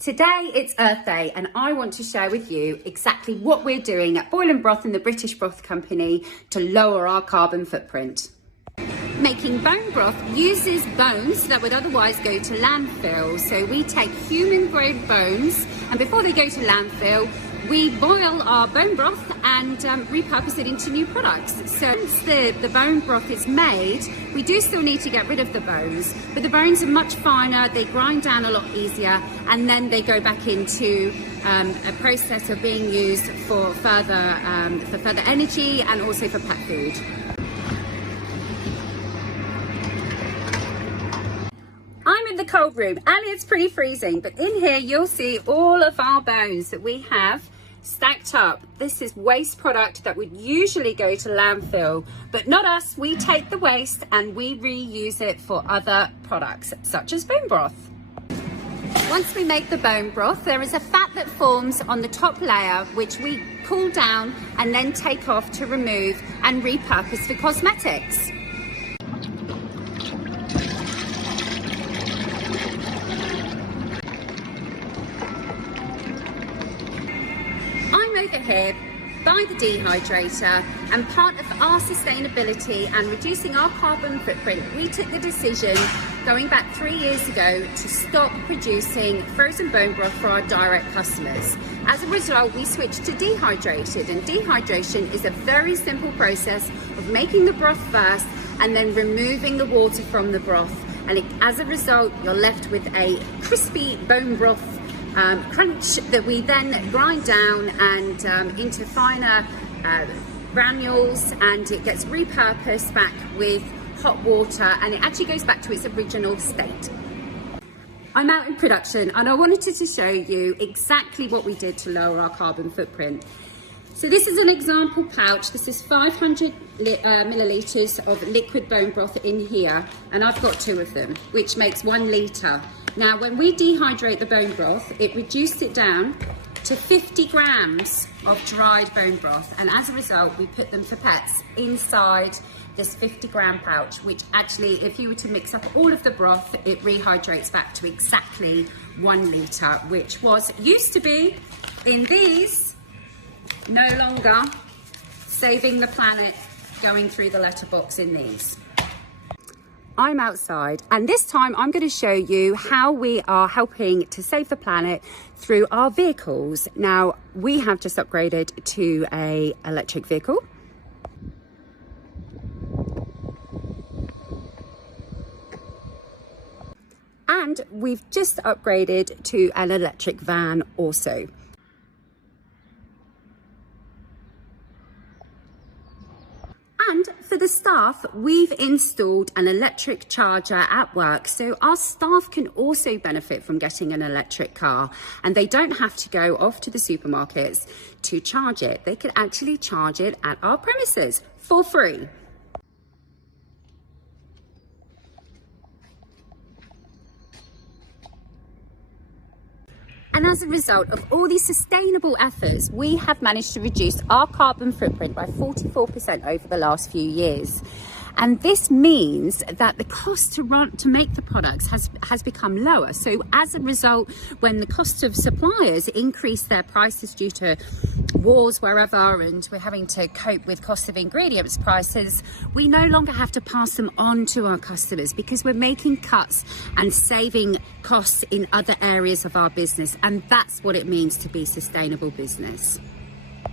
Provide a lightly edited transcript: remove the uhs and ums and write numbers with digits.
Today it's Earth Day and I want to share with you exactly what we're doing at Boyle & Broth and the British Broth Company to lower our carbon footprint. Making bone broth uses bones that would otherwise go to landfill. So we take human grade bones and before they go to landfill, we boil our bone broth and repurpose it into new products. So once the bone broth is made, we do still need to get rid of the bones, but the bones are much finer, they grind down a lot easier, and then they go back into a process of being used for further energy and also for pet food. I'm in the cold room and it's pretty freezing, but in here you'll see all of our bones that we have stacked up. This is waste product that would usually go to landfill, but not us. We take the waste and we reuse it for other products such as bone broth. Once we make the bone broth, there is a fat that forms on the top layer which we pull down and then take off to remove and repurpose for cosmetics. Over here by the dehydrator, and part of our sustainability and reducing our carbon footprint, we took the decision going back 3 years ago to stop producing frozen bone broth for our direct customers. As a result, we switched to dehydrated, and dehydration is a very simple process of making the broth first and then removing the water from the broth, and as a result you're left with a crispy bone broth crunch that we then grind down and into finer granules, and it gets repurposed back with hot water and it actually goes back to its original state. I'm out in production and I wanted to show you exactly what we did to lower our carbon footprint. So this is an example pouch. This is 500 millilitres of liquid bone broth in here, and I've got 2 of them, which makes 1 litre. Now, when we dehydrate the bone broth, it reduced it down to 50 grams of dried bone broth, and as a result, we put them for pets inside this 50-gram pouch, which actually, if you were to mix up all of the broth, it rehydrates back to exactly 1 litre, which used to be in these, no longer, saving the planet going through the letterbox in these. I'm outside and this time I'm going to show you how we are helping to save the planet through our vehicles. Now, we have just upgraded to an electric vehicle. And we've just upgraded to an electric van also. And for the staff, we've installed an electric charger at work, so our staff can also benefit from getting an electric car, and they don't have to go off to the supermarkets to charge it. They can actually charge it at our premises for free. And as a result of all these sustainable efforts, we have managed to reduce our carbon footprint by 44% over the last few years. And this means that the cost to make the products has become lower. So as a result, when the cost of suppliers increase their prices due to wars wherever, and we're having to cope with cost of ingredients prices, we no longer have to pass them on to our customers because we're making cuts and saving costs in other areas of our business. And that's what it means to be sustainable business.